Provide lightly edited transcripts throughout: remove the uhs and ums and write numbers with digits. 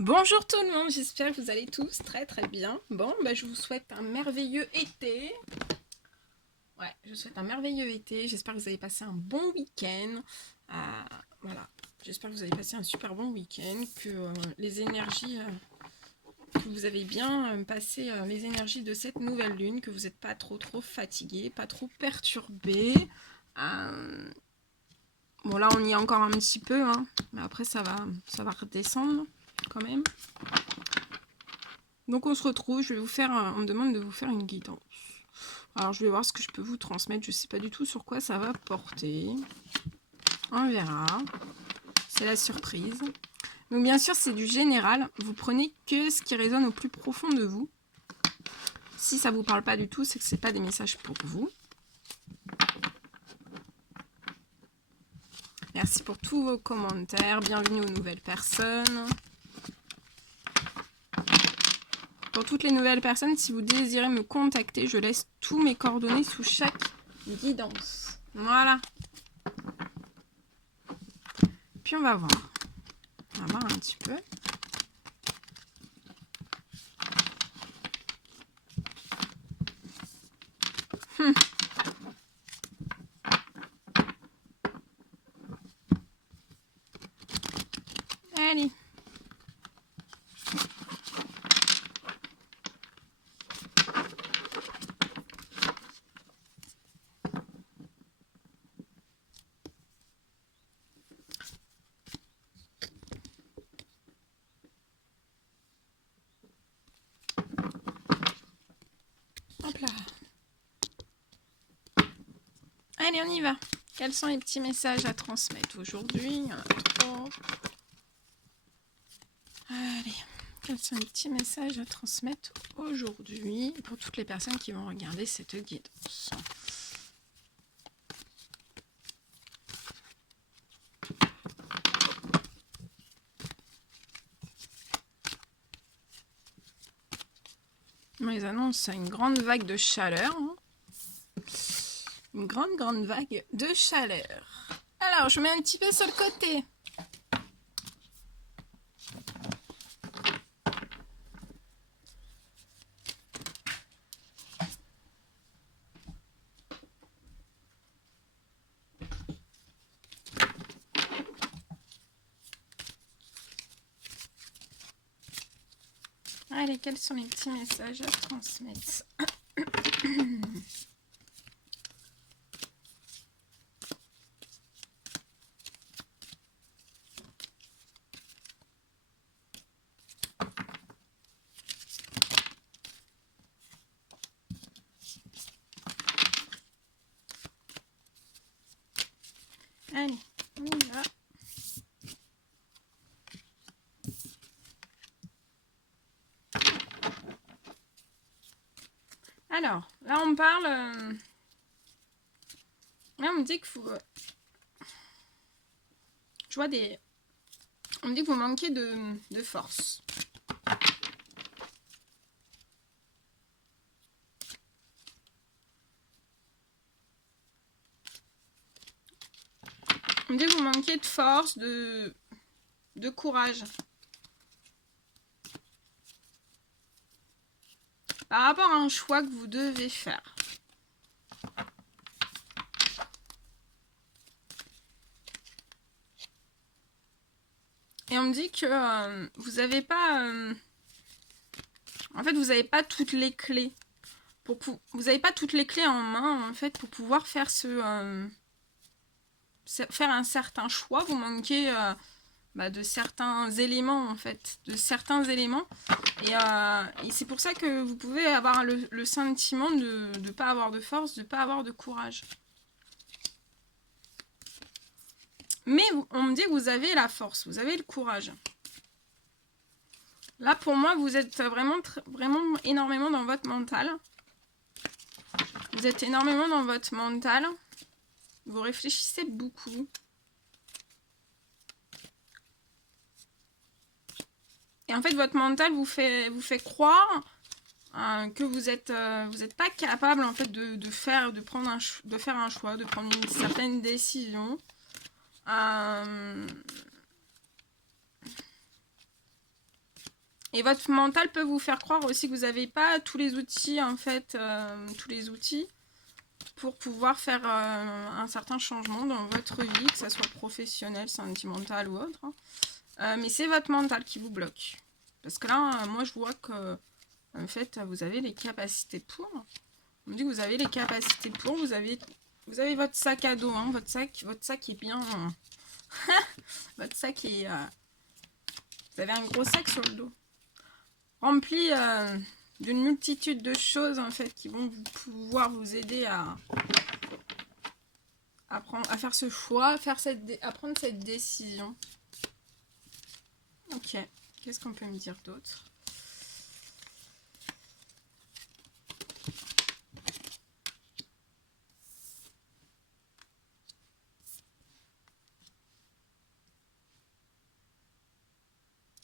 Bonjour tout le monde, j'espère que vous allez tous très très bien. Bon, je vous souhaite un merveilleux été. Ouais, je vous souhaite un merveilleux été. J'espère que vous allez passer un bon week-end. Voilà, j'espère que vous allez passer un super bon week-end, que les énergies, que vous avez bien passé les énergies de cette nouvelle lune, que vous n'êtes pas trop fatigué, pas trop perturbé. Bon là on y est encore un petit peu, hein, mais après ça va redescendre quand même. Donc on se retrouve, je vais vous faire, on me demande de vous faire une guidance. Alors je vais voir ce que je peux vous transmettre, je ne sais pas du tout sur quoi ça va porter. On verra, c'est la surprise. Donc bien sûr c'est du général, vous prenez que ce qui résonne au plus profond de vous. Si ça ne vous parle pas du tout, c'est que ce n'est pas des messages pour vous. Merci pour tous vos commentaires, bienvenue aux nouvelles personnes. Pour toutes les nouvelles personnes, si vous désirez me contacter, je laisse tous mes coordonnées sous chaque guidance. Voilà. Puis on va voir. On va voir un petit peu. Allez. Hop là. Allez, on y va. Quels sont les petits messages à transmettre aujourd'hui? Il y en a trop. Allez. Quels sont les petits messages à transmettre aujourd'hui pour toutes les personnes qui vont regarder cette guidance? On les annonce une grande vague de chaleur. Une grande vague de chaleur. Alors, je mets un petit peu sur le côté. Allez, quels sont les petits messages à transmettre? Allez, on y va. Alors, là on parle... Là on me dit qu'il faut... Je vois des... On me dit que vous manquez de force. On me dit que vous manquez de force, de courage. Par rapport à un choix que vous devez faire. Et on me dit que vous n'avez pas... en fait, vous n'avez pas toutes les clés. Vous n'avez pas toutes les clés en main, en fait, pour pouvoir faire faire un certain choix. Vous manquez de certains éléments, en fait. De certains éléments. Et c'est pour ça que vous pouvez avoir le sentiment de ne pas avoir de force, de ne pas avoir de courage. Mais on me dit que vous avez la force, vous avez le courage. Là, pour moi, vous êtes vraiment énormément dans votre mental. Vous êtes énormément dans votre mental. Vous réfléchissez beaucoup. Et en fait, votre mental vous fait croire que vous n'êtes pas capable en fait de faire un choix, de prendre une certaine décision. Et votre mental peut vous faire croire aussi que vous n'avez pas tous les outils, en fait, tous les outils pour pouvoir faire un certain changement dans votre vie, que ce soit professionnel, sentimental ou autre. Hein. Mais c'est votre mental qui vous bloque. Parce que là, moi, je vois que, en fait, vous avez les capacités pour. On me dit que vous avez les capacités pour. Vous avez votre sac à dos, hein, votre sac est bien. Votre sac est. Vous avez un gros sac sur le dos, rempli d'une multitude de choses en fait qui vont pouvoir vous aider à faire ce choix, à prendre cette décision. Ok, qu'est-ce qu'on peut me dire d'autre?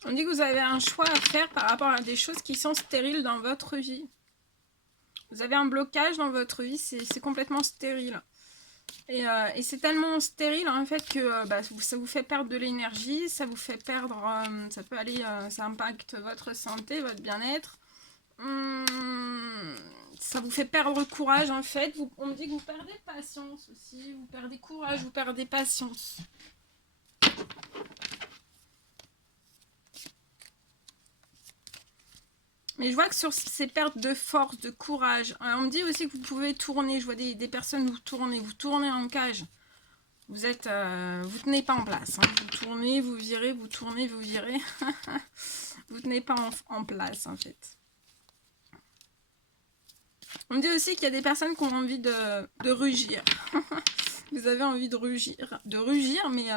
On dit que vous avez un choix à faire par rapport à des choses qui sont stériles dans votre vie. Vous avez un blocage dans votre vie, c'est complètement stérile. Et c'est tellement stérile en fait que ça vous fait perdre de l'énergie, ça vous fait perdre, ça peut aller, ça impacte votre santé, votre bien-être. Ça vous fait perdre courage en fait. On me dit que vous perdez patience aussi, vous perdez courage, vous perdez patience. Mais je vois que sur ces pertes de force, de courage, on me dit aussi que vous pouvez tourner. Je vois des personnes vous tournez en cage. Vous tenez pas en place. Hein. Vous tournez, vous virez, vous tournez, vous virez. Vous tenez pas en place en fait. On me dit aussi qu'il y a des personnes qui ont envie de rugir. Vous avez envie de rugir, mais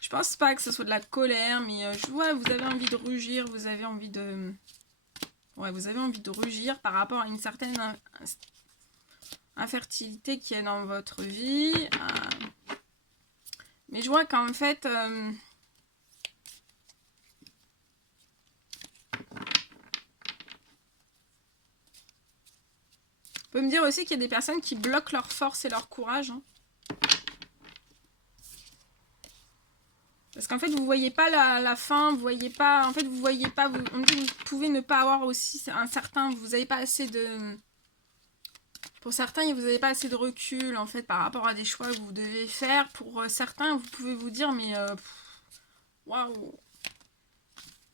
je pense pas que ce soit de la colère, mais je vois, vous avez envie de rugir, vous avez envie de... Ouais, vous avez envie de rugir par rapport à une certaine infertilité qui est dans votre vie. Mais je vois qu'en fait... on peut me dire aussi qu'il y a des personnes qui bloquent leur force et leur courage. Hein. Parce qu'en fait, vous voyez pas la fin, vous voyez pas... En fait, vous voyez pas... on me dit que vous pouvez ne pas avoir aussi un certain... Vous n'avez pas assez de... Pour certains, vous n'avez pas assez de recul, en fait, par rapport à des choix que vous devez faire. Pour certains, vous pouvez vous dire, mais... Waouh,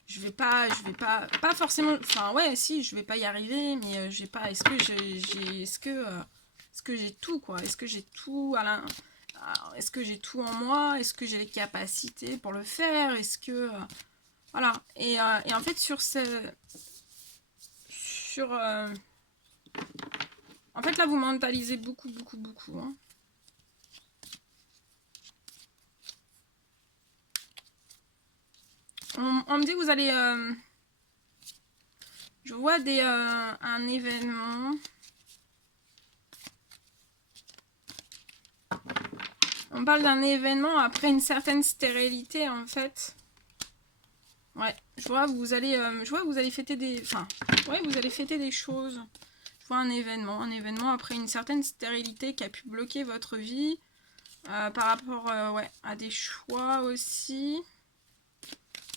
je vais pas forcément, enfin ouais, si, je vais pas y arriver, mais j'ai pas, est-ce que j'ai tout, quoi, est-ce que j'ai tout est-ce que j'ai tout en moi, est-ce que j'ai les capacités pour le faire, est-ce que, voilà, et en fait, en fait, là, vous mentalisez beaucoup, beaucoup, beaucoup, hein. On me dit que vous allez... je vois un événement. On parle d'un événement après une certaine stérilité, en fait. Ouais, je vois que vous allez fêter des... Enfin, ouais, vous allez fêter des choses. Je vois un événement après une certaine stérilité qui a pu bloquer votre vie. Par rapport ouais, à des choix aussi.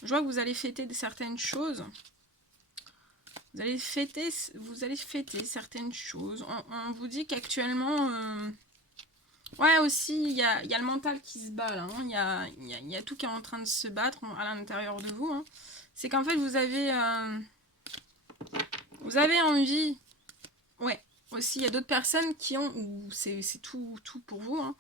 Je vois que vous allez fêter certaines choses. Vous allez fêter certaines choses. On vous dit qu'actuellement... ouais, aussi, il y a le mental qui se bat, là. Hein. Il y a tout qui est en train de se battre à l'intérieur de vous. Hein. C'est qu'en fait, vous avez envie... Ouais, aussi, il y a d'autres personnes qui ont... C'est tout pour vous. Hein.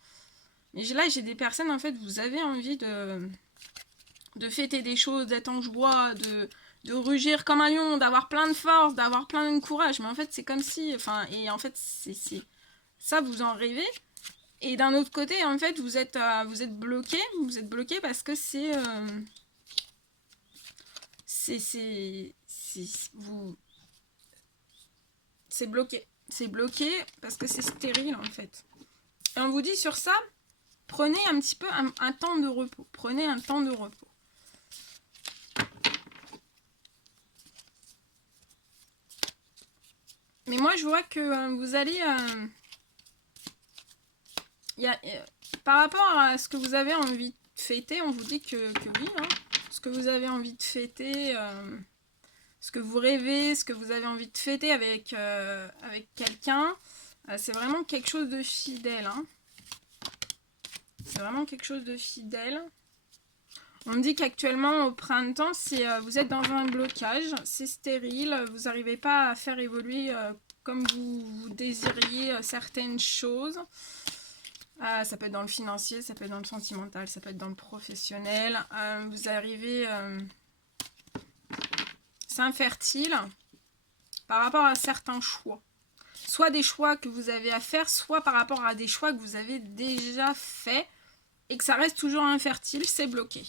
Mais là, j'ai des personnes, en fait, vous avez envie de fêter des choses, d'être en joie, de rugir comme un lion, d'avoir plein de force, d'avoir plein de courage. Mais en fait, c'est comme si... Enfin, et en fait, c'est ça, vous en rêvez. Et d'un autre côté, en fait, vous êtes bloqué. Vous êtes bloqué parce que c'est bloqué. C'est bloqué parce que c'est stérile, en fait. Et on vous dit sur ça, prenez un petit peu un temps de repos. Prenez un temps de repos. Mais moi, je vois que vous allez... par rapport à ce que vous avez envie de fêter, on vous dit que oui, hein, ce que vous avez envie de fêter, ce que vous rêvez, ce que vous avez envie de fêter avec, avec quelqu'un. C'est vraiment quelque chose de fidèle. Hein. C'est vraiment quelque chose de fidèle. On me dit qu'actuellement, au printemps, vous êtes dans un blocage, c'est stérile, vous n'arrivez pas à faire évoluer comme vous désiriez certaines choses. Ça peut être dans le financier, ça peut être dans le sentimental, ça peut être dans le professionnel. Vous arrivez... c'est infertile par rapport à certains choix. Soit des choix que vous avez à faire, soit par rapport à des choix que vous avez déjà faits et que ça reste toujours infertile, c'est bloqué.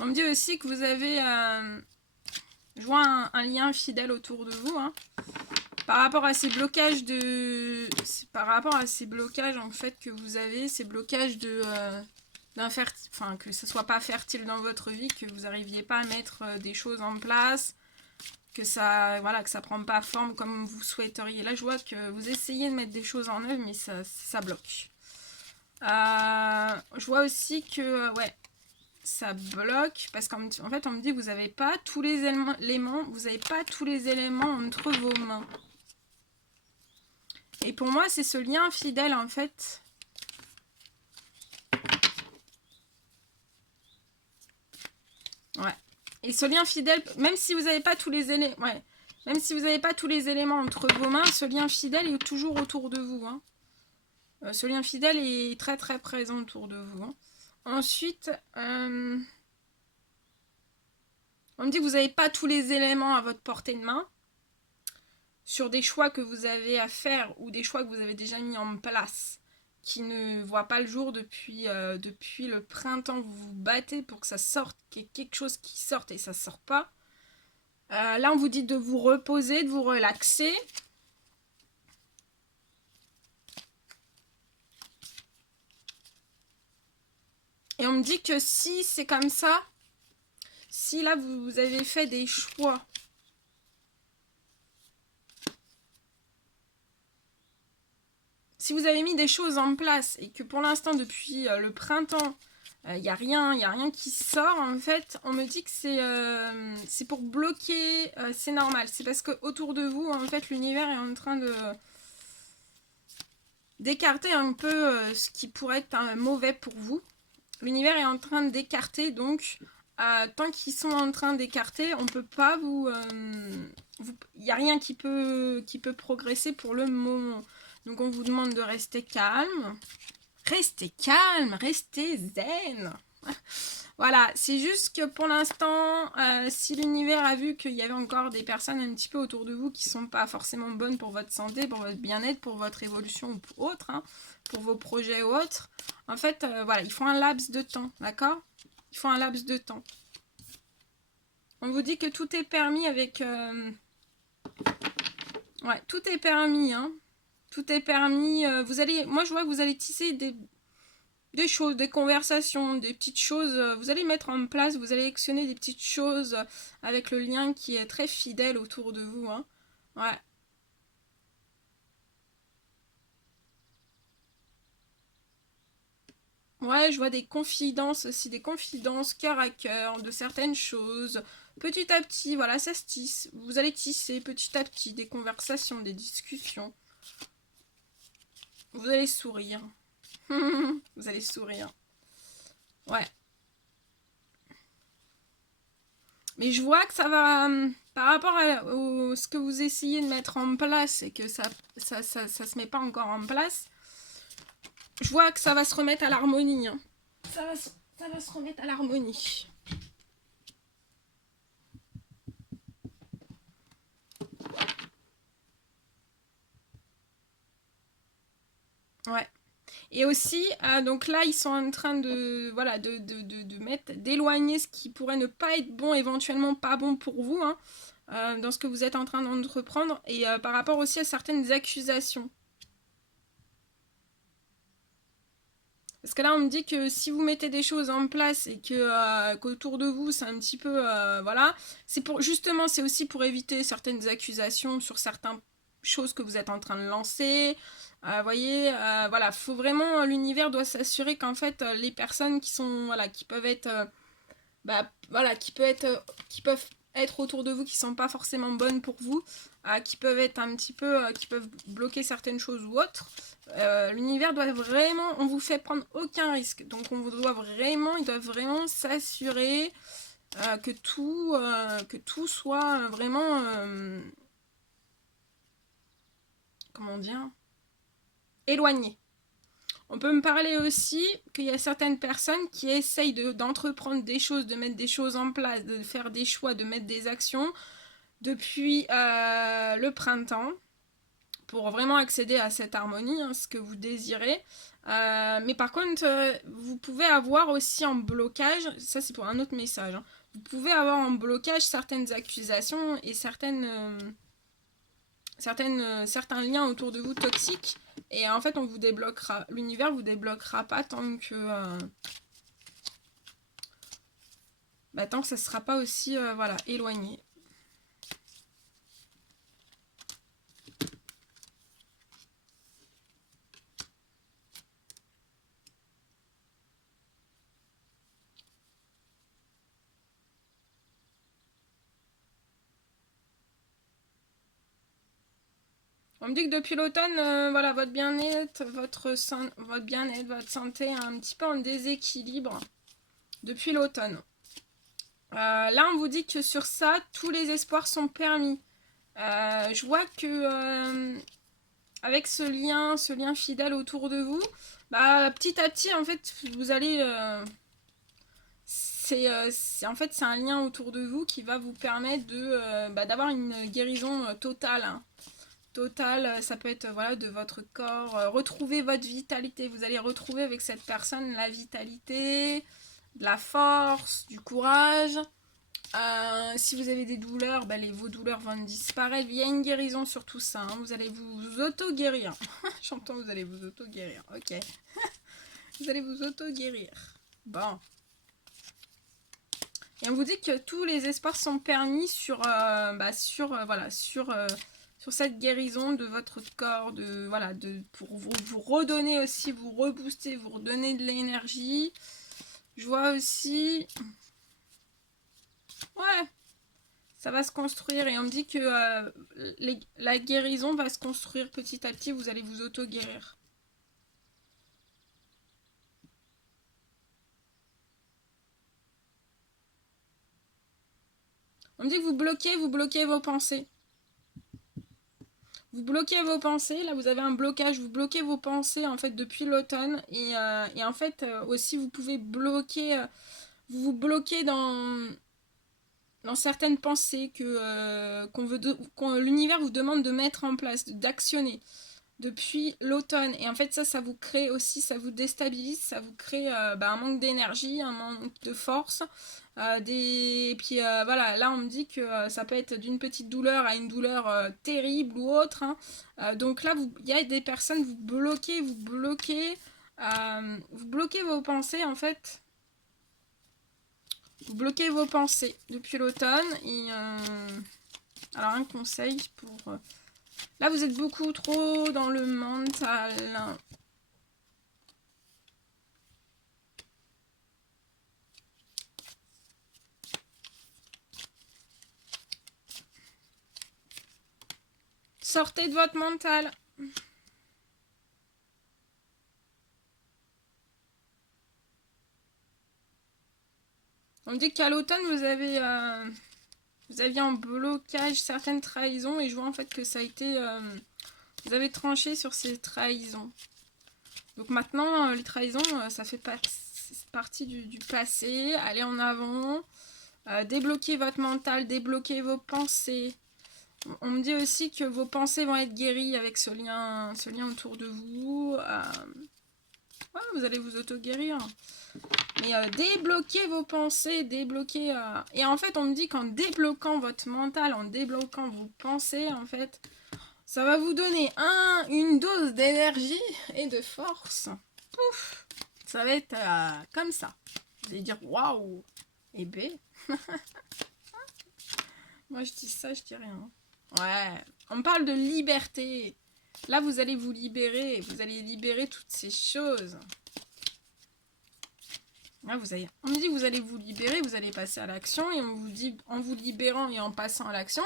On me dit aussi que vous avez, je vois un lien fidèle autour de vous, hein, par rapport à ces blocages en fait que vous avez, ces blocages enfin que ce soit pas fertile dans votre vie, que vous n'arriviez pas à mettre des choses en place, que ça, voilà, que ça prend pas forme comme vous souhaiteriez. Là, je vois que vous essayez de mettre des choses en œuvre, mais ça bloque. Je vois aussi que, ouais, ça bloque parce qu'en fait on me dit que vous n'avez pas tous les éléments, entre vos mains. Et pour moi c'est ce lien fidèle en fait. Ouais. Et ce lien fidèle, même si vous n'avez pas tous les éléments, ouais, même si vous n'avez pas tous les éléments entre vos mains, ce lien fidèle est toujours autour de vous. Hein. Ce lien fidèle est très très présent autour de vous. Hein. Ensuite, on me dit que vous n'avez pas tous les éléments à votre portée de main sur des choix que vous avez à faire ou des choix que vous avez déjà mis en place qui ne voient pas le jour depuis le printemps. Vous vous battez pour que ça sorte, qu'il y ait quelque chose qui sorte et ça ne sort pas. Là, on vous dit de vous reposer, de vous relaxer. Et on me dit que si c'est comme ça, si là vous avez fait des choix, si vous avez mis des choses en place et que pour l'instant depuis le printemps, il n'y a rien qui sort, en fait, on me dit que c'est pour bloquer, c'est normal. C'est parce que autour de vous, en fait, l'univers est en train d'écarter un peu ce qui pourrait être mauvais pour vous. L'univers est en train d'écarter, donc tant qu'ils sont en train d'écarter, on peut pas il n'y a rien qui peut progresser pour le moment. Donc on vous demande de rester calme. Restez calme, restez zen. Voilà, c'est juste que pour l'instant, si l'univers a vu qu'il y avait encore des personnes un petit peu autour de vous qui ne sont pas forcément bonnes pour votre santé, pour votre bien-être, pour votre évolution ou pour autre, hein, pour vos projets ou autres, en fait, voilà, il faut un laps de temps, d'accord? Il faut un laps de temps. On vous dit que tout est permis avec... Ouais, tout est permis, hein. Tout est permis. Moi, je vois que vous allez tisser des choses, des conversations, des petites choses. Vous allez mettre en place, vous allez actionner des petites choses avec le lien qui est très fidèle autour de vous. Hein. Ouais. Ouais, je vois des confidences aussi, des confidences cœur à cœur de certaines choses. Petit à petit, voilà, ça se tisse. Vous allez tisser petit à petit des conversations, des discussions. Vous allez sourire. Vous allez sourire. Ouais. Mais je vois que ça va, par rapport à ce que vous essayez de mettre en place et que ça se met pas encore en place, je vois que ça va se remettre à l'harmonie. Hein. Ça va se remettre à l'harmonie. Ouais. Et aussi, donc là, ils sont en train de, voilà, d'éloigner ce qui pourrait ne pas être bon, éventuellement pas bon pour vous, hein, dans ce que vous êtes en train d'entreprendre, et par rapport aussi à certaines accusations. Parce que là, on me dit que si vous mettez des choses en place et qu'autour de vous, c'est un petit peu, voilà, c'est aussi pour éviter certaines accusations sur certaines choses que vous êtes en train de lancer. Vous voyez, voilà, faut vraiment, l'univers doit s'assurer qu'en fait, les personnes qui sont, voilà, qui peuvent être, voilà, qui peuvent être autour de vous, qui sont pas forcément bonnes pour vous, qui peuvent être un petit peu, qui peuvent bloquer certaines choses ou autres. L'univers doit vraiment, on vous fait prendre aucun risque, donc on doit vraiment, ils doivent vraiment s'assurer que tout soit vraiment, comment dire, éloigné. On peut me parler aussi qu'il y a certaines personnes qui essayent d'entreprendre des choses, de mettre des choses en place, de faire des choix, de mettre des actions depuis le printemps pour vraiment accéder à cette harmonie, hein, ce que vous désirez. Mais par contre, vous pouvez avoir aussi en blocage, ça c'est pour un autre message, hein, vous pouvez avoir en blocage certaines accusations et certains liens autour de vous toxiques. Et en fait, on vous débloquera, l'univers vous débloquera pas tant que tant que ça ne sera pas aussi voilà, éloigné. On me dit que depuis l'automne, voilà, votre bien-être, votre bien-être, votre santé est un petit peu en déséquilibre depuis l'automne. Là, on vous dit que sur ça, tous les espoirs sont permis. Je vois que avec ce lien fidèle autour de vous, petit à petit, en fait, vous allez... en fait, c'est un lien autour de vous qui va vous permettre d'avoir une guérison totale, hein. Totale, ça peut être voilà, de votre corps, retrouver votre vitalité. Vous allez retrouver avec cette personne la vitalité, de la force, du courage. Si vous avez des douleurs, vos douleurs vont disparaître. Il y a une guérison sur tout ça, hein. Vous allez vous auto-guérir. J'entends, vous allez vous auto-guérir. Ok. Vous allez vous auto-guérir. Bon. Et on vous dit que tous les espoirs sont permis sur cette guérison de votre corps, pour vous redonner aussi, vous rebooster, vous redonner de l'énergie. Je vois aussi... Ouais, ça va se construire et on me dit que la guérison va se construire petit à petit, vous allez vous auto-guérir. On me dit que vous bloquez vos pensées. Vous bloquez vos pensées, là vous avez un blocage, vous bloquez vos pensées en fait depuis l'automne et en fait aussi vous pouvez bloquer, vous vous bloquez dans certaines pensées que l'univers vous demande de mettre en place, d'actionner depuis l'automne. Et en fait ça vous crée aussi, ça vous déstabilise, ça vous crée un manque d'énergie, un manque de force. Et puis voilà, là on me dit que ça peut être d'une petite douleur à une douleur terrible ou autre, hein. Donc là, il y a des personnes, vous bloquez vos pensées en fait. Vous bloquez vos pensées depuis l'automne. Et alors un conseil pour... là vous êtes beaucoup trop dans le mental. Sortez de votre mental. On me dit qu'à l'automne, vous aviez en blocage certaines trahisons et je vois en fait que ça a été... vous avez tranché sur ces trahisons. Donc maintenant, les trahisons, ça fait partie du passé. Allez en avant. Débloquez votre mental, débloquez vos pensées. On me dit aussi que vos pensées vont être guéries avec ce lien autour de vous. Ouais, vous allez vous auto-guérir. Mais débloquez vos pensées, débloquez... Et en fait, on me dit qu'en débloquant votre mental, en débloquant vos pensées, en fait, ça va vous donner une dose d'énergie et de force. Pouf! Ça va être comme ça. Vous allez dire waouh! Et B. Moi, je dis ça, je dis rien. Ouais, on parle de liberté. Là, vous allez vous libérer. Vous allez libérer toutes ces choses. Là, on me dit que vous allez vous libérer, vous allez passer à l'action. Et on vous dit, en vous libérant et en passant à l'action,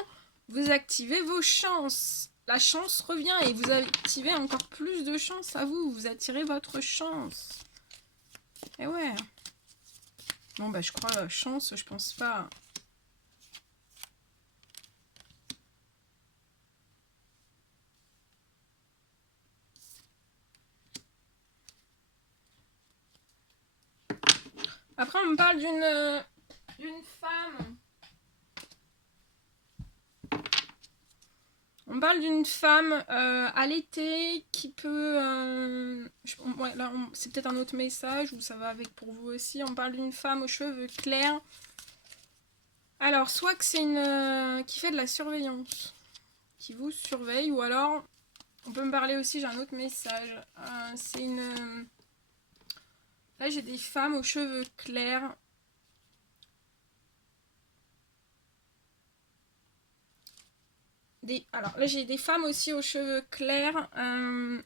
vous activez vos chances. La chance revient et vous activez encore plus de chance à vous. Vous attirez votre chance. Et ouais. Bon, bah, je crois chance, je pense pas. Après, on me parle d'une femme. On parle d'une femme à l'été qui peut... ouais, là, c'est peut-être un autre message ou ça va avec pour vous aussi. On parle d'une femme aux cheveux clairs. Alors, soit que c'est une... qui fait de la surveillance, qui vous surveille, ou alors, on peut me parler aussi, j'ai un autre message. C'est une... Là, j'ai des femmes aux cheveux clairs. Alors là, j'ai des femmes aussi aux cheveux clairs.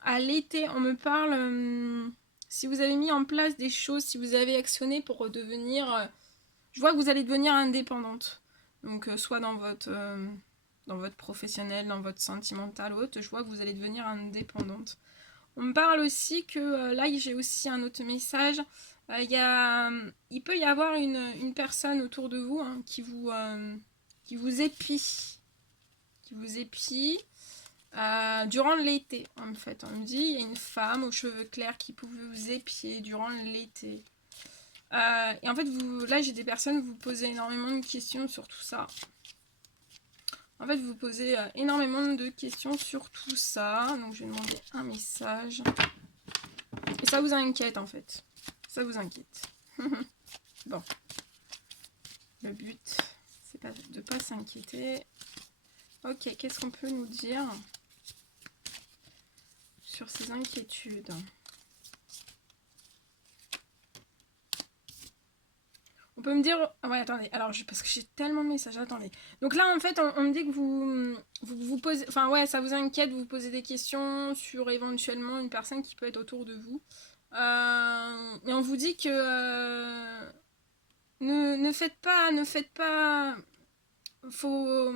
À l'été, on me parle... si vous avez mis en place des choses, si vous avez actionné pour devenir... je vois que vous allez devenir indépendante. Donc, soit dans votre professionnel, dans votre sentimental ou autre, je vois que vous allez devenir indépendante. On me parle aussi que... là, j'ai aussi un autre message. Il peut y avoir une personne autour de vous hein, qui vous épie. Qui vous épie durant l'été, en fait. On me dit, il y a une femme aux cheveux clairs qui peut vous épier durant l'été. Et en fait, là, j'ai des personnes, vous posez énormément de questions sur tout ça. En fait, vous posez énormément de questions sur tout ça. Donc, je vais demander un message. Et ça vous inquiète, en fait. Ça vous inquiète. Bon. Le but, c'est pas de pas s'inquiéter. Ok, qu'est-ce qu'on peut nous dire sur ces inquiétudes? On peut me dire... Ah ouais, attendez. Alors, parce que j'ai tellement de messages. Attendez. Donc là, en fait, on me dit que vous posez... Enfin, ouais, ça vous inquiète. Vous posez des questions sur éventuellement une personne qui peut être autour de vous. Et on vous dit que... ne faites pas... Faut...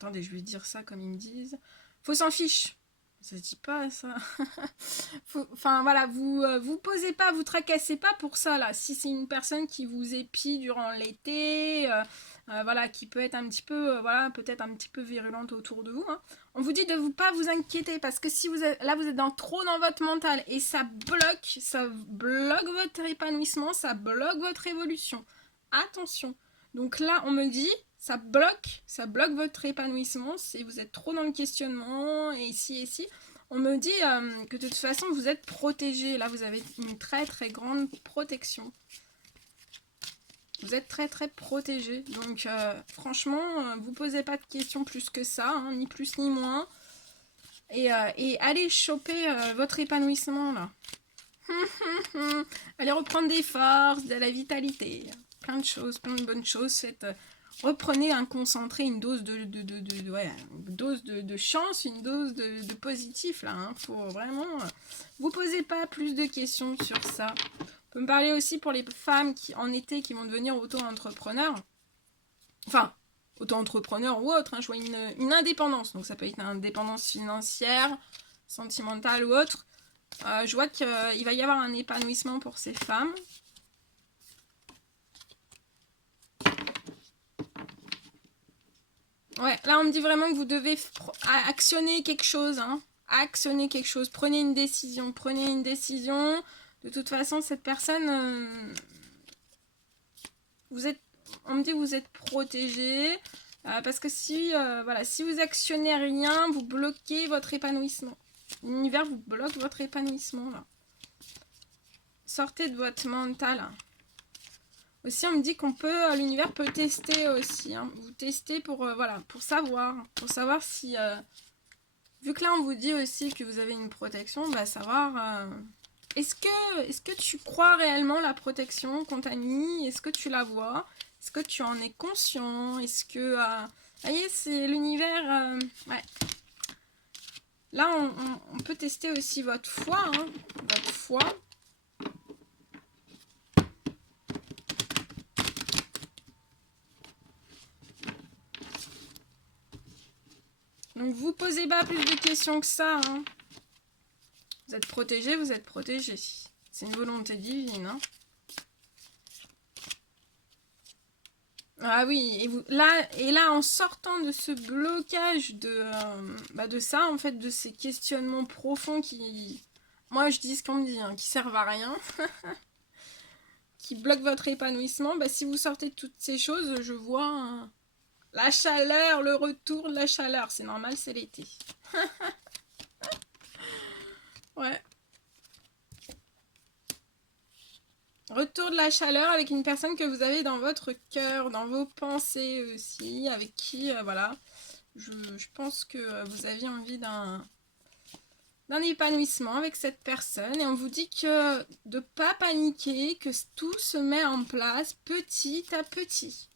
Attendez, je vais dire ça comme ils me disent. Faut s'en fiche. Ça se dit pas ça. Enfin voilà, vous posez pas, vous tracassez pas pour ça là. Si c'est une personne qui vous épie durant l'été, voilà, qui peut être un petit peu, voilà, peut-être un petit peu virulente autour de vous. Hein. On vous dit de pas vous inquiéter parce que si vous êtes là, vous êtes trop dans votre mental et ça bloque votre épanouissement, ça bloque votre évolution. Attention. Donc là, on me dit ça bloque votre épanouissement si vous êtes trop dans le questionnement et ici et ici. On me dit que de toute façon vous êtes protégé. Là vous avez une très très grande protection. Vous êtes très très protégé. Donc franchement, vous posez pas de questions plus que ça, hein, ni plus ni moins. Et allez choper votre épanouissement là. Allez reprendre des forces, de la vitalité. Plein de choses, plein de bonnes choses. Reprenez un concentré, une dose de chance, une dose de positif là. Hein. Faut vraiment. Vous posez pas plus de questions sur ça. On peut me parler aussi pour les femmes qui en été qui vont devenir auto-entrepreneurs. Enfin, auto-entrepreneurs ou autre. Hein. Je vois une indépendance. Donc ça peut être une indépendance financière, sentimentale ou autre. Je vois qu'il va y avoir un épanouissement pour ces femmes. Ouais, là on me dit vraiment que vous devez actionner quelque chose, hein. Actionner quelque chose, prenez une décision. De toute façon, cette personne, on me dit que vous êtes protégé, parce que si vous actionnez rien, vous bloquez votre épanouissement. L'univers vous bloque votre épanouissement, là. Sortez de votre mental, hein. Aussi, on me dit l'univers peut tester aussi. Hein. Vous testez pour savoir si... vu que là, on vous dit aussi que vous avez une protection, bah savoir... est-ce que tu crois réellement la protection qu'on t'a mis? Est-ce que tu la vois? Est-ce que tu en es conscient? Est-ce que... vous voyez, c'est l'univers... ouais. Là, on peut tester aussi votre foi. Hein, votre foi. Donc, vous posez pas plus de questions que ça. Hein. Vous êtes protégé, vous êtes protégé. C'est une volonté divine. Hein. Ah oui, et là, en sortant de ce blocage de ça, en fait, de ces questionnements profonds qui, moi je dis ce qu'on me dit, hein, qui servent à rien, qui bloquent votre épanouissement, bah, si vous sortez de toutes ces choses, je vois la chaleur, le retour de la chaleur. C'est normal, c'est l'été. Ouais. Retour de la chaleur avec une personne que vous avez dans votre cœur, dans vos pensées aussi, avec qui, voilà, je pense que vous aviez envie d'un épanouissement avec cette personne. Et on vous dit que de ne pas paniquer, que tout se met en place petit à petit.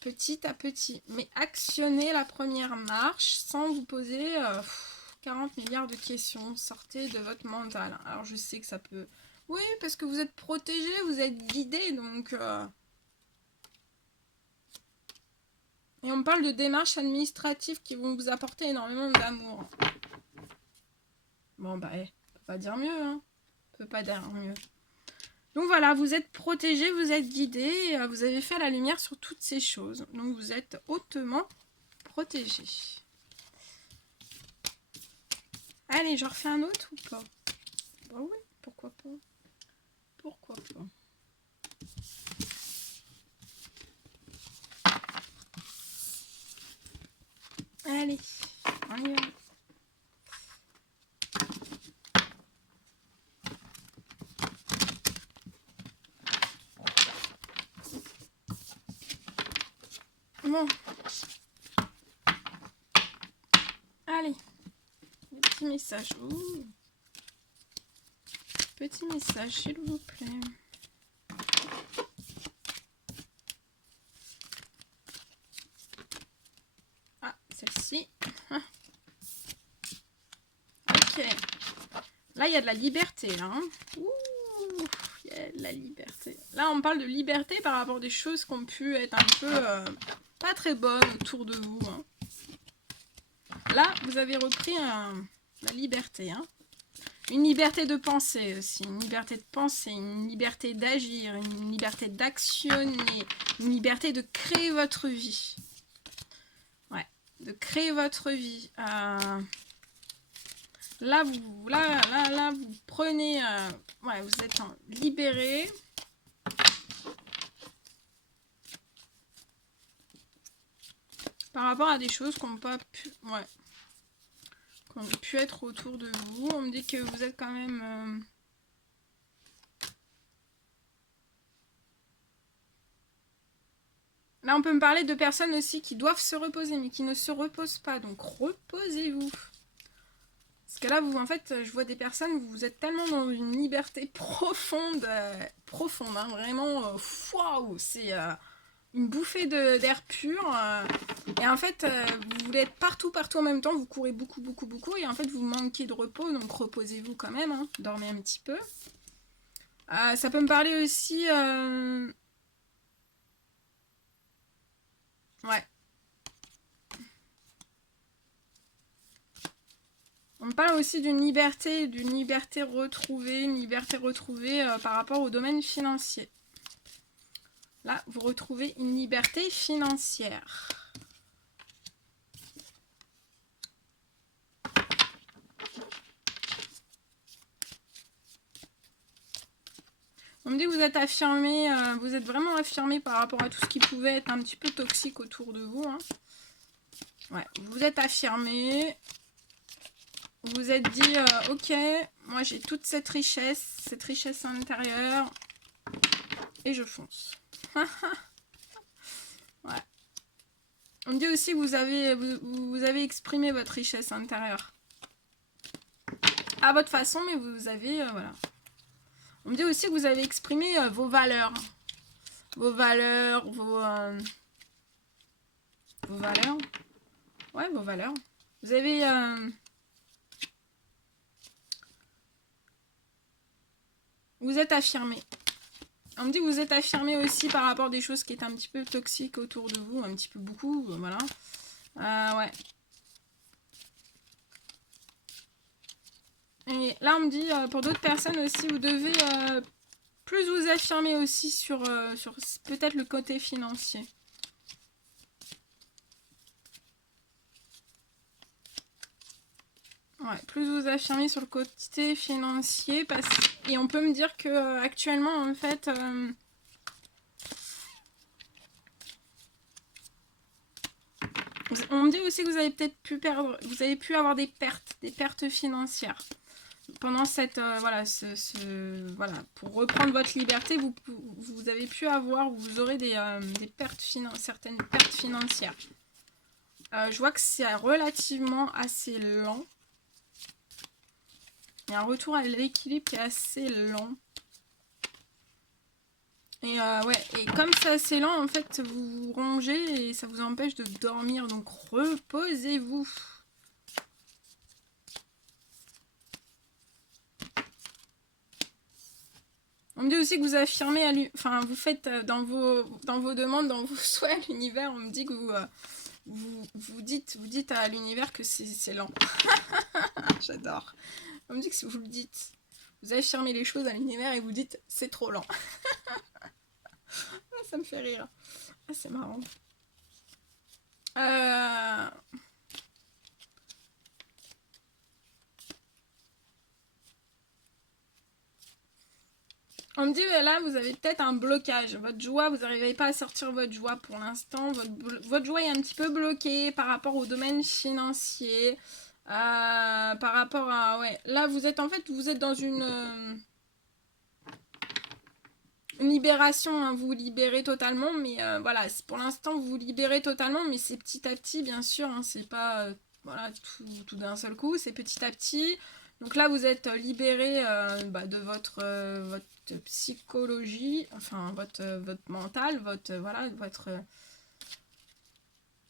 Petit à petit. Mais actionnez la première marche sans vous poser 40 milliards de questions. Sortez de votre mental. Alors je sais que ça peut... Oui, parce que vous êtes protégé, vous êtes guidé, donc... Et on parle de démarches administratives qui vont vous apporter énormément d'amour. Bon, bah, on peut pas dire mieux, hein. On peut pas dire mieux. Donc voilà, vous êtes protégé, vous êtes guidé, vous avez fait la lumière sur toutes ces choses. Donc vous êtes hautement protégé. Allez, j'en refais un autre ou pas? Bah oui, pourquoi pas. Pourquoi pas. Allez, on y va. Bon. Allez. Petit message. Ouh. Petit message, s'il vous plaît. Ah, celle-ci. Ok. Là, il y a de la liberté, là. Hein. Ouh, il y a de la liberté. Là, on parle de liberté par rapport à des choses qui ont pu être un peu pas très bonnes autour de vous. Hein. Là, vous avez repris la liberté. Hein. Une liberté de penser aussi. Une liberté de penser, une liberté d'agir, une liberté d'actionner, une liberté de créer votre vie. Ouais, de créer votre vie. Là, vous prenez... ouais, vous êtes libéré. Par rapport à des choses qui n'ont pas pu... Ouais. Qui ont pu être autour de vous. On me dit que vous êtes quand même... Là, on peut me parler de personnes aussi qui doivent se reposer, mais qui ne se reposent pas. Donc, reposez-vous. Parce que là, vous, en fait, je vois des personnes, vous êtes tellement dans une liberté profonde, profonde, hein, vraiment, waouh, c'est une bouffée d'air pur. Et en fait, vous voulez être partout, partout en même temps, vous courez beaucoup, beaucoup, beaucoup, et en fait, vous manquez de repos, donc reposez-vous quand même, hein, dormez un petit peu. Ça peut me parler aussi... Ouais. On parle aussi d'une liberté retrouvée par rapport au domaine financier. Là, vous retrouvez une liberté financière. On me dit que vous êtes affirmé, vous êtes vraiment affirmé par rapport à tout ce qui pouvait être un petit peu toxique autour de vous. Hein. Ouais, vous êtes affirmé. Vous vous êtes dit, ok, moi j'ai toute cette richesse à l'intérieur, et je fonce. Ouais. On me dit aussi que vous avez exprimé votre richesse intérieure. À votre façon, mais vous avez, voilà. On me dit aussi que vous avez exprimé vos valeurs. Vos valeurs. Ouais, vos valeurs. Vous avez... Vous êtes affirmé. On me dit que vous êtes affirmé aussi par rapport à des choses qui étaient un petit peu toxiques autour de vous, un petit peu beaucoup, voilà. Ouais. Et là, on me dit, pour d'autres personnes aussi, vous devez plus vous affirmer aussi sur peut-être le côté financier. Ouais, plus vous affirmer sur le côté financier. Et on peut me dire que actuellement, en fait... on me dit aussi que vous avez peut-être pu perdre... Vous avez pu avoir des pertes financières. Pendant cette... voilà, voilà, pour reprendre votre liberté, vous avez pu avoir... Vous aurez des certaines pertes financières. Je vois que c'est relativement assez lent. Il y a un retour à l'équilibre qui est assez lent. Et ouais, et comme c'est assez lent, en fait, vous vous rongez et ça vous empêche de dormir. Donc reposez-vous. On me dit aussi que vous affirmez, enfin, vous faites dans vos demandes, dans vos souhaits à l'univers, on me dit que vous dites à l'univers que c'est lent. J'adore. On me dit que si vous le dites, vous affirmez les choses à l'univers et vous dites c'est trop lent. Ça me fait rire. Ah, c'est marrant. On me dit là vous avez peut-être un blocage. Votre joie, vous n'arrivez pas à sortir votre joie pour l'instant. Votre joie est un petit peu bloquée par rapport au domaine financier. Par rapport à... Ouais, là vous êtes en fait, vous êtes dans une libération, hein, vous vous libérez totalement, mais voilà, pour l'instant vous vous libérez totalement, mais c'est petit à petit, bien sûr, hein, c'est pas voilà, tout d'un seul coup, c'est petit à petit. Donc là, vous êtes libéré de votre psychologie, enfin votre mental, voilà,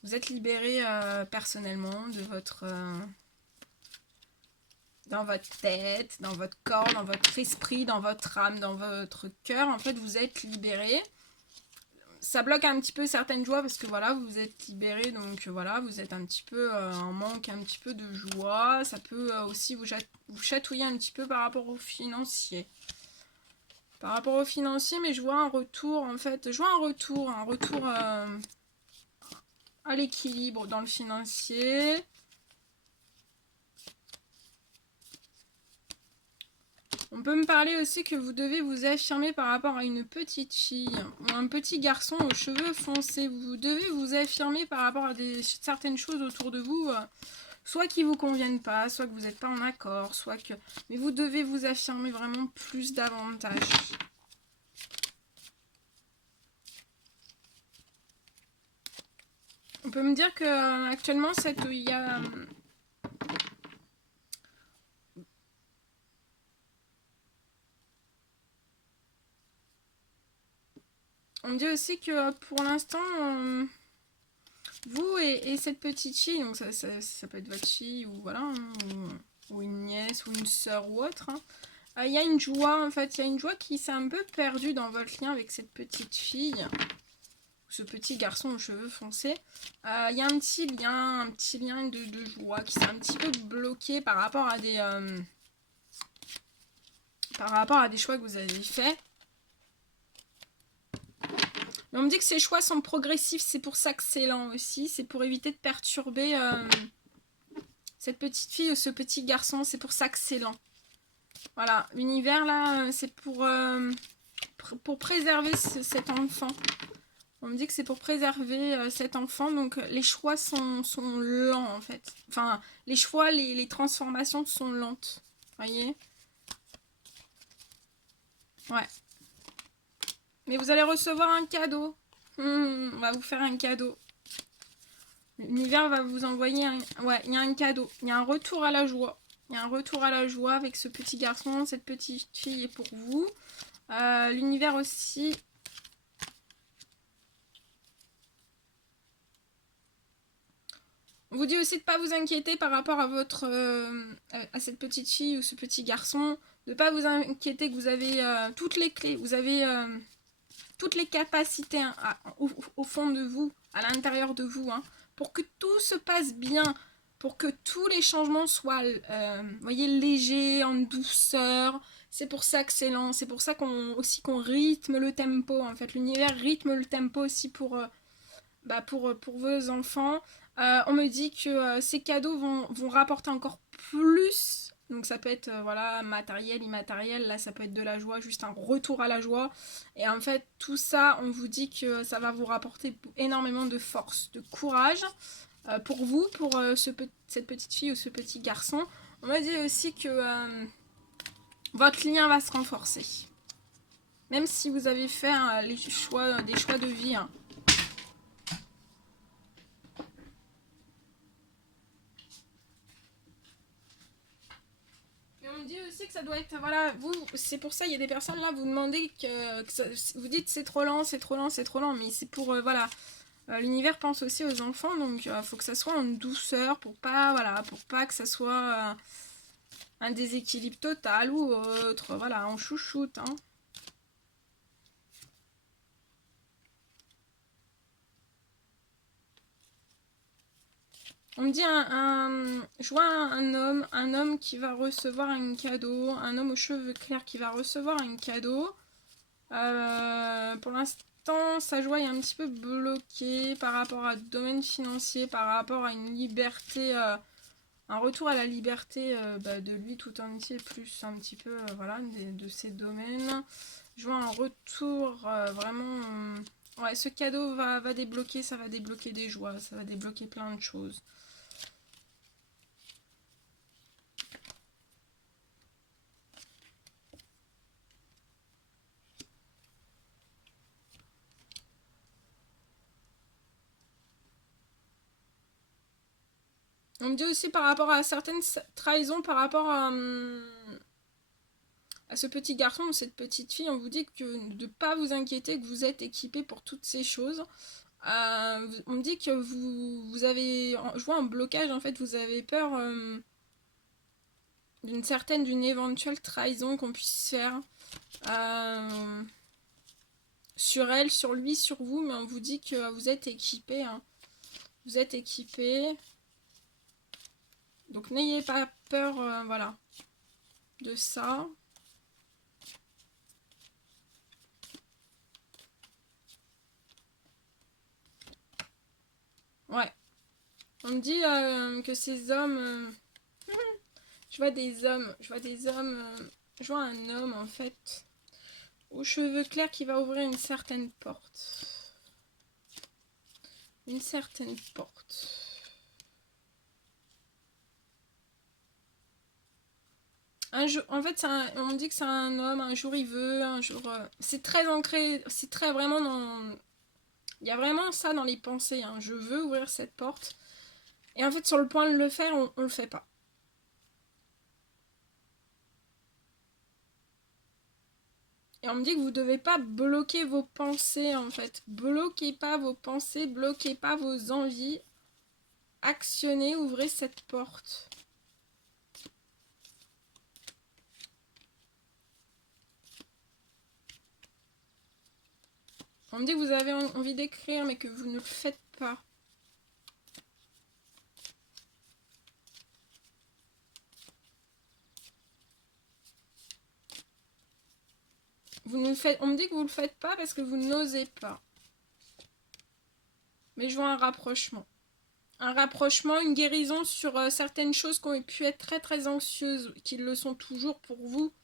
vous êtes libéré personnellement de votre dans votre tête, dans votre corps, dans votre esprit, dans votre âme, dans votre cœur. En fait, vous êtes libéré. Ça bloque un petit peu certaines joies parce que voilà, vous êtes libéré, donc voilà, vous êtes un petit peu en manque un petit peu de joie. Ça peut aussi vous chatouiller un petit peu par rapport au financier. Par rapport au financier, mais je vois un retour en fait, je vois un retour à l'équilibre dans le financier. On peut me parler aussi que vous devez vous affirmer par rapport à une petite fille ou un petit garçon aux cheveux foncés. Vous devez vous affirmer par rapport à certaines choses autour de vous, soit qui vous conviennent pas, soit que vous n'êtes pas en accord, soit que... Mais vous devez vous affirmer vraiment plus davantage. On peut me dire que actuellement, il y a... On me dit aussi que pour l'instant, vous et cette petite fille, donc ça peut être votre fille ou voilà, hein, ou une nièce ou une sœur ou autre, hein, il y a une joie en fait, il y a une joie qui s'est un peu perdue dans votre lien avec cette petite fille, ce petit garçon aux cheveux foncés. Il y a un petit lien de joie qui s'est un petit peu bloqué par rapport à des choix que vous avez faits. Mais on me dit que ces choix sont progressifs, c'est pour ça que c'est lent aussi. C'est pour éviter de perturber cette petite fille ou ce petit garçon. C'est pour ça que c'est lent. Voilà, l'univers là, c'est pour préserver cet enfant. On me dit que c'est pour préserver cet enfant. Donc les choix sont lents en fait. Enfin, les choix, les transformations sont lentes. Voyez ? Ouais. Mais vous allez recevoir un cadeau. On va vous faire un cadeau. L'univers va vous envoyer ouais, il y a un cadeau. Il y a un retour à la joie. Il y a un retour à la joie avec ce petit garçon. Cette petite fille est pour vous. L'univers aussi. On vous dit aussi de ne pas vous inquiéter par rapport à à cette petite fille ou ce petit garçon. de pas vous inquiéter, que vous avez toutes les clés, vous avez toutes les capacités hein, au fond de vous, à l'intérieur de vous, hein, pour que tout se passe bien, pour que tous les changements soient, voyez, légers, en douceur. C'est pour ça que c'est lent, c'est pour ça qu'on rythme le tempo, en fait. L'univers rythme le tempo aussi pour vos enfants. On me dit que ces cadeaux vont rapporter encore plus. Donc ça peut être voilà, matériel, immatériel. Là, ça peut être de la joie, juste un retour à la joie. Et en fait, tout ça, on vous dit que ça va vous rapporter énormément de force, de courage pour vous, pour cette petite fille ou ce petit garçon. On m'a dit aussi que votre lien va se renforcer. Même si vous avez fait des choix de vie. Hein. On me dit aussi que ça doit être, voilà, vous, c'est pour ça, il y a des personnes là, vous demandez que ça, vous dites c'est trop lent, c'est trop lent, c'est trop lent, mais c'est pour, voilà, l'univers pense aussi aux enfants, donc il faut que ça soit en douceur, pour pas, voilà, pour pas que ça soit un déséquilibre total ou autre, voilà, on chouchoute, hein. On me dit je vois un homme qui va recevoir un cadeau, un homme aux cheveux clairs qui va recevoir un cadeau. Pour l'instant, sa joie est un petit peu bloquée par rapport à domaine financier, par rapport à une liberté, un retour à la liberté de lui tout entier, plus un petit peu voilà, de ses domaines. Je vois un retour vraiment... ouais, ce cadeau va débloquer, ça va débloquer des joies, ça va débloquer plein de choses. On me dit aussi par rapport à certaines trahisons, par rapport à ce petit garçon ou cette petite fille, on vous dit que de ne pas vous inquiéter, que vous êtes équipé pour toutes ces choses. On me dit que vous avez, je vois un blocage, en fait, vous avez peur d'une éventuelle trahison qu'on puisse faire sur elle, sur lui, sur vous, mais on vous dit que vous êtes équipé, hein. Vous êtes équipé. Donc n'ayez pas peur, voilà, de ça. Ouais. On me dit que ces hommes... je vois des hommes, je vois un homme en fait, aux cheveux clairs qui va ouvrir une certaine porte. Une certaine porte. Un jour, en fait, on me dit que c'est un homme, un jour il veut, un jour... c'est très ancré, c'est très vraiment dans... Il y a vraiment ça dans les pensées, hein. Je veux ouvrir cette porte. Et en fait, sur le point de le faire, on le fait pas. Et on me dit que vous ne devez pas bloquer vos pensées, en fait. Bloquez pas vos pensées, bloquez pas vos envies. Actionnez, ouvrez cette porte. On me dit que vous avez envie d'écrire, mais que vous ne le faites pas. Vous ne le faites, on me dit que vous ne le faites pas parce que vous n'osez pas. Mais je vois un rapprochement. Un rapprochement, une guérison sur certaines choses qui ont pu être très très anxieuses, qui le sont toujours pour vous.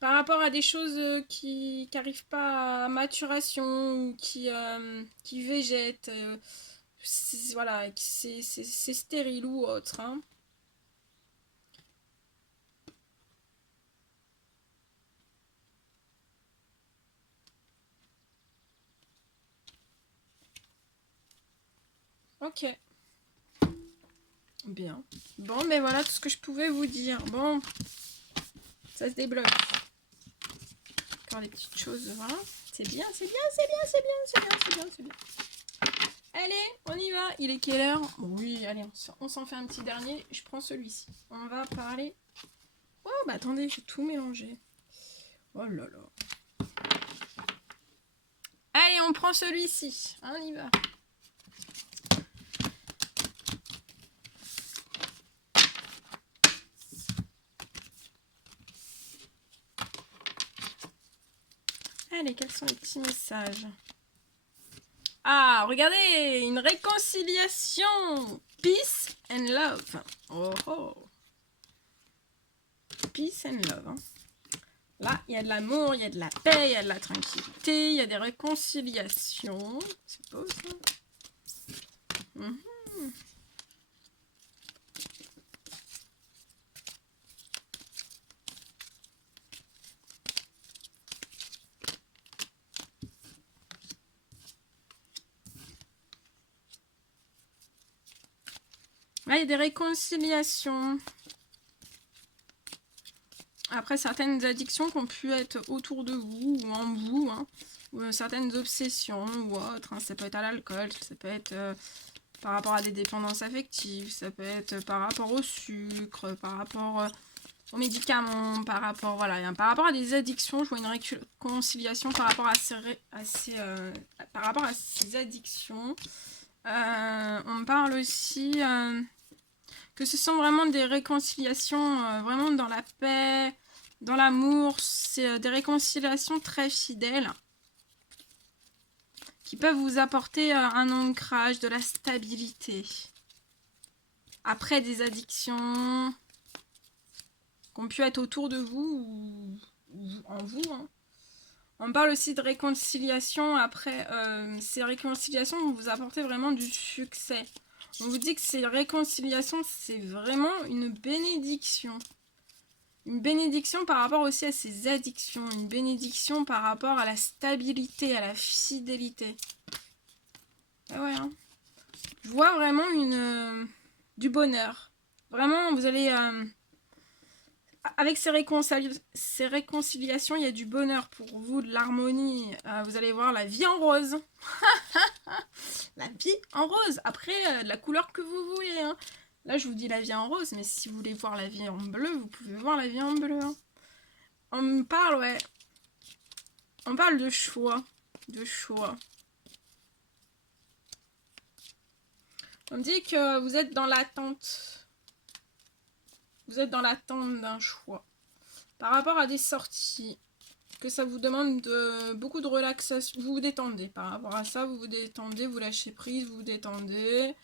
Par rapport à des choses qui n'arrivent pas à maturation ou qui végètent, voilà, c'est stérile ou autre. Hein. Ok. Bien. Bon, mais voilà tout ce que je pouvais vous dire. Bon, ça se débloque. Encore des petites choses, voilà. C'est bien, c'est bien, c'est bien, c'est bien, c'est bien, c'est bien, c'est bien. Allez, on y va. Il est quelle heure? Oui, allez, on s'en fait un petit dernier. Je prends celui-ci. On va parler... Oh, bah attendez, j'ai tout mélangé. Oh là là. Allez, on prend celui-ci. On y va. Allez, quels sont les petits messages? Ah, regardez, une réconciliation. Peace and love. Oh oh. Peace and love. Hein. Là, il y a de l'amour, il y a de la paix, il y a de la tranquillité, il y a des réconciliations. C'est beau ça. Là, il y a des réconciliations. Après, certaines addictions qui ont pu être autour de vous ou en vous, hein, ou certaines obsessions ou autres. Hein. Ça peut être à l'alcool, ça peut être par rapport à des dépendances affectives, ça peut être par rapport au sucre, par rapport aux médicaments, par rapport, voilà, par rapport à des addictions. Je vois une réconciliation par rapport à ces addictions. On me parle aussi... que ce sont vraiment des réconciliations vraiment dans la paix, dans l'amour. C'est des réconciliations très fidèles qui peuvent vous apporter un ancrage, de la stabilité. Après des addictions qui ont pu être autour de vous ou en vous. Hein. On parle aussi de réconciliation. Après, ces réconciliations vont vous apporter vraiment du succès. On vous dit que ces réconciliations, c'est vraiment une bénédiction. Une bénédiction par rapport aussi à ces addictions. Une bénédiction par rapport à la stabilité, à la fidélité. Ah ouais, hein. Je vois vraiment du bonheur. Vraiment, vous allez... avec ces réconciliations, il y a du bonheur pour vous, de l'harmonie. Vous allez voir la vie en rose. La vie en rose. Après, de la couleur que vous voulez. Hein. Là, je vous dis la vie en rose, mais si vous voulez voir la vie en bleu, vous pouvez voir la vie en bleu. Hein. On me parle, ouais. On parle de choix. De choix. On me dit que vous êtes dans l'attente. Vous êtes dans l'attente d'un choix. Par rapport à des sorties. Que ça vous demande beaucoup de relaxation. Vous vous détendez par rapport à ça. Vous vous détendez, vous lâchez prise, vous vous détendez.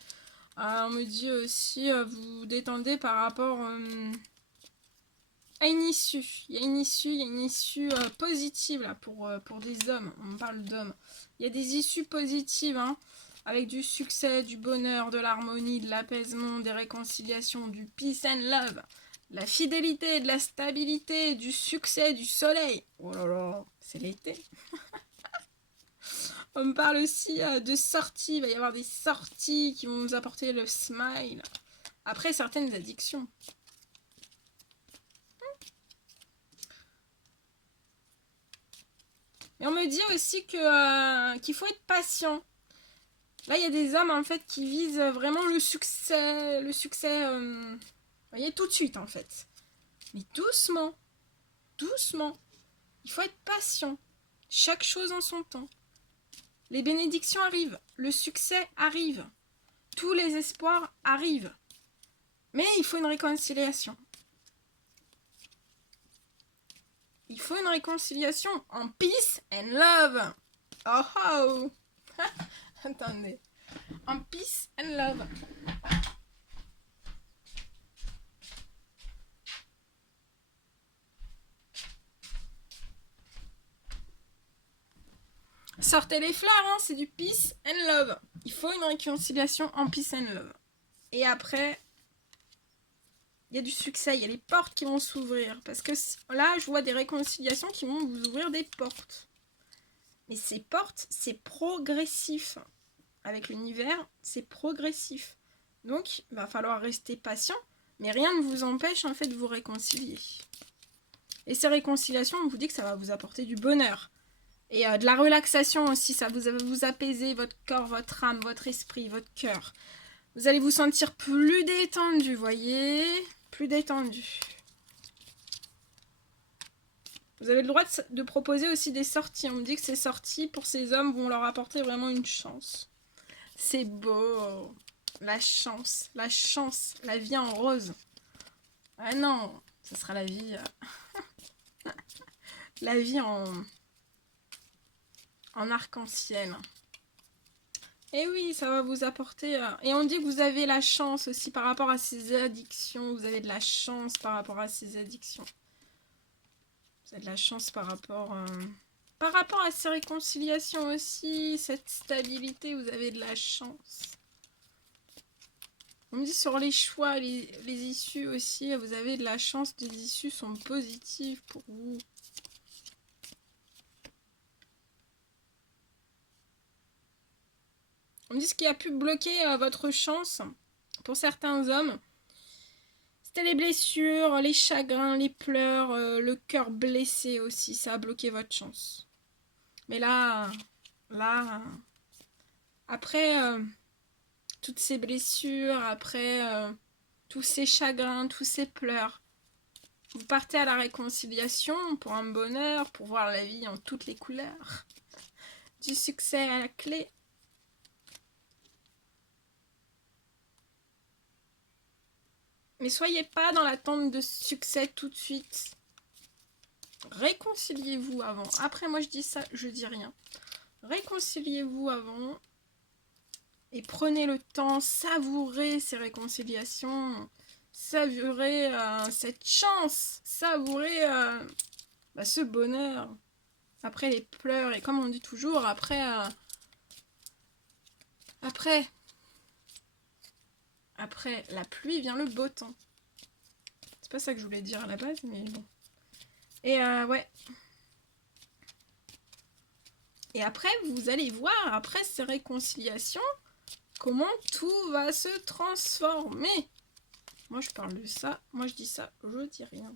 On me dit aussi, vous vous détendez par rapport à une issue. Il y a une issue positive là pour des hommes. On me parle d'hommes. Il y a des issues positives, hein, avec du succès, du bonheur, de l'harmonie, de l'apaisement, des réconciliations, du peace and love. La fidélité, de la stabilité, du succès, du soleil. Oh là là, c'est l'été. On me parle aussi de sorties. Il va y avoir des sorties qui vont vous apporter le smile. Après certaines addictions. Mais on me dit aussi que qu'il faut être patient. Là, il y a des hommes en fait qui visent vraiment le succès, vous voyez, tout de suite en fait. Mais doucement, doucement. Il faut être patient. Chaque chose en son temps. Les bénédictions arrivent, le succès arrive, tous les espoirs arrivent. Mais il faut une réconciliation. Il faut une réconciliation en peace and love. Oh oh. Attendez. En peace and love. Sortez les fleurs, hein, c'est du peace and love. Il faut une réconciliation en peace and love. Et après, il y a du succès, il y a les portes qui vont s'ouvrir. Parce que là, je vois des réconciliations qui vont vous ouvrir des portes. Mais ces portes, c'est progressif. Avec l'univers, c'est progressif. Donc, il va falloir rester patient. Mais rien ne vous empêche en fait de vous réconcilier. Et ces réconciliations, on vous dit que ça va vous apporter du bonheur. Et de la relaxation aussi, ça va vous apaiser votre corps, votre âme, votre esprit, votre cœur. Vous allez vous sentir plus détendu, voyez? Plus détendu. Vous avez le droit de proposer aussi des sorties. On me dit que ces sorties, pour ces hommes, vont leur apporter vraiment une chance. C'est beau. La chance, la vie en rose. Ah non, ce sera la vie... la vie en arc-en-ciel. Et oui, ça va vous apporter... Et on dit que vous avez la chance aussi par rapport à ces addictions. Vous avez de la chance par rapport à ces addictions. Vous avez de la chance par rapport à ces réconciliations aussi. Cette stabilité, vous avez de la chance. On me dit sur les choix, les issues aussi, vous avez de la chance. Les issues sont positives pour vous. On me dit ce qui a pu bloquer votre chance pour certains hommes. C'était les blessures, les chagrins, les pleurs, le cœur blessé aussi. Ça a bloqué votre chance. Mais là, après toutes ces blessures, après tous ces chagrins, tous ces pleurs, vous partez à la réconciliation pour un bonheur, pour voir la vie en toutes les couleurs. Du succès à la clé. Mais soyez pas dans l'attente de succès tout de suite. Réconciliez-vous avant. Après, moi, je dis ça, je dis rien. Réconciliez-vous avant. Et prenez le temps, savourez ces réconciliations. Savourez cette chance. Savourez ce bonheur. Après les pleurs. Et comme on dit toujours, après la pluie vient le beau temps. C'est pas ça que je voulais dire à la base, mais bon. Et ouais. Et après, vous allez voir, après ces réconciliations, comment tout va se transformer. Moi, je parle de ça. Moi, je dis ça. Je dis rien.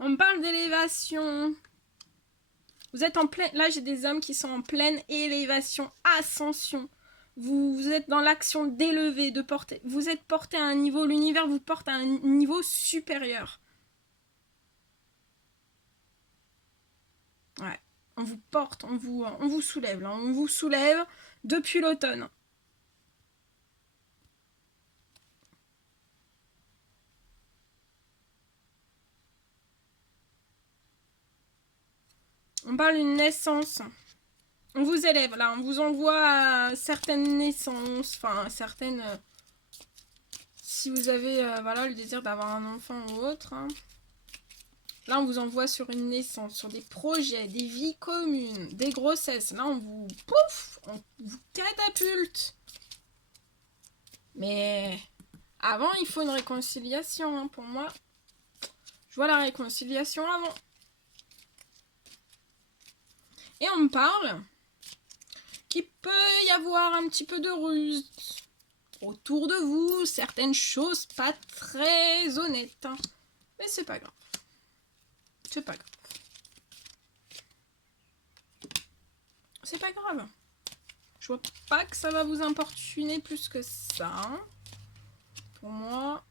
On me parle d'élévation. Vous êtes en pleine... Là, j'ai des hommes qui sont en pleine élévation, ascension. Vous êtes dans l'action d'élever, de porter. Vous êtes porté à un niveau, l'univers vous porte à un niveau supérieur. Ouais. On vous porte, on vous soulève. Là. On vous soulève depuis l'automne. On parle d'une naissance. On vous élève, là. On vous envoie certaines naissances. Enfin, certaines... si vous avez voilà, le désir d'avoir un enfant ou autre. Hein. Là, on vous envoie sur une naissance, sur des projets, des vies communes, des grossesses. Là, on vous... Pouf! On vous catapulte. Mais avant, il faut une réconciliation. Hein, pour moi, je vois la réconciliation avant. Et on me parle qu'il peut y avoir un petit peu de ruse autour de vous. Certaines choses pas très honnêtes. Hein. Mais c'est pas grave. C'est pas grave. C'est pas grave. Je vois pas que ça va vous importuner plus que ça. Hein. Pour moi...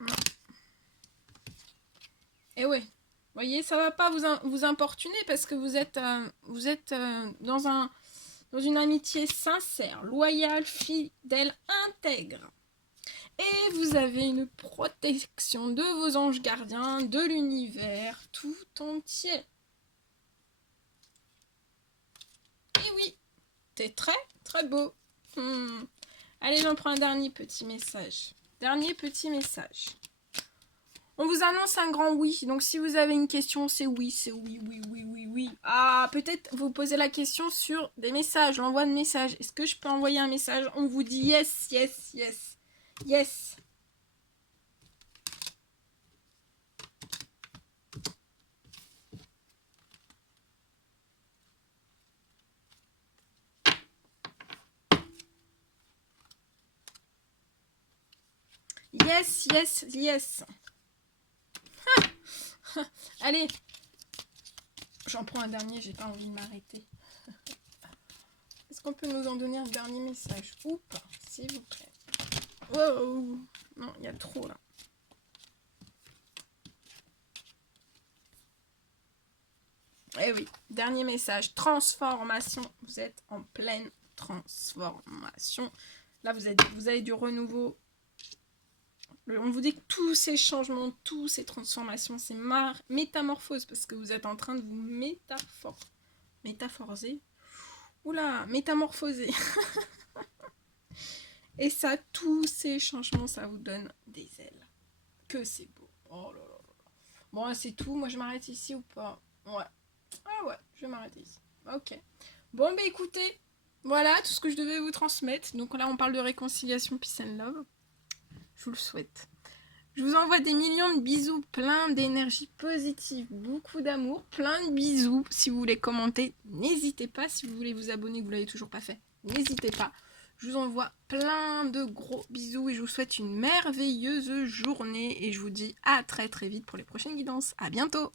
Non. Et ouais. Vous voyez, ça va pas vous importuner parce que vous êtes dans une amitié sincère, loyale, fidèle, intègre. Et vous avez une protection de vos anges gardiens, de l'univers tout entier. Et oui, c'est très très beau. Allez, j'en prends un dernier petit message. Dernier petit message. On vous annonce un grand oui. Donc si vous avez une question, c'est oui, c'est oui, oui, oui, oui, oui. Ah, peut-être vous posez la question sur des messages, l'envoi de messages. Est-ce que je peux envoyer un message? On vous dit yes, yes, yes. Yes. Yes, yes, yes. Allez. J'en prends un dernier, j'ai pas envie de m'arrêter. Est-ce qu'on peut nous en donner un dernier message? Oups, s'il vous plaît. Wow. Non, il y a trop là. Eh oui, dernier message. Transformation. Vous êtes en pleine transformation. Là, vous avez du renouveau. On vous dit que tous ces changements, toutes ces transformations, c'est métamorphose parce que vous êtes en train de vous métamorphoser. Oula, métamorphoser. Et ça, tous ces changements, ça vous donne des ailes. Que c'est beau. Oh là là là. Bon, c'est tout. Moi, je m'arrête ici ou pas? Ouais. Ah ouais, je vais m'arrêter ici. Ok. Bon, bah écoutez, voilà tout ce que je devais vous transmettre. Donc là, on parle de réconciliation, peace and love. Je vous le souhaite. Je vous envoie des millions de bisous, plein d'énergie positive, beaucoup d'amour, plein de bisous. Si vous voulez commenter, n'hésitez pas. Si vous voulez vous abonner, vous ne l'avez toujours pas fait, n'hésitez pas. Je vous envoie plein de gros bisous et je vous souhaite une merveilleuse journée. Et je vous dis à très très vite pour les prochaines guidances. À bientôt!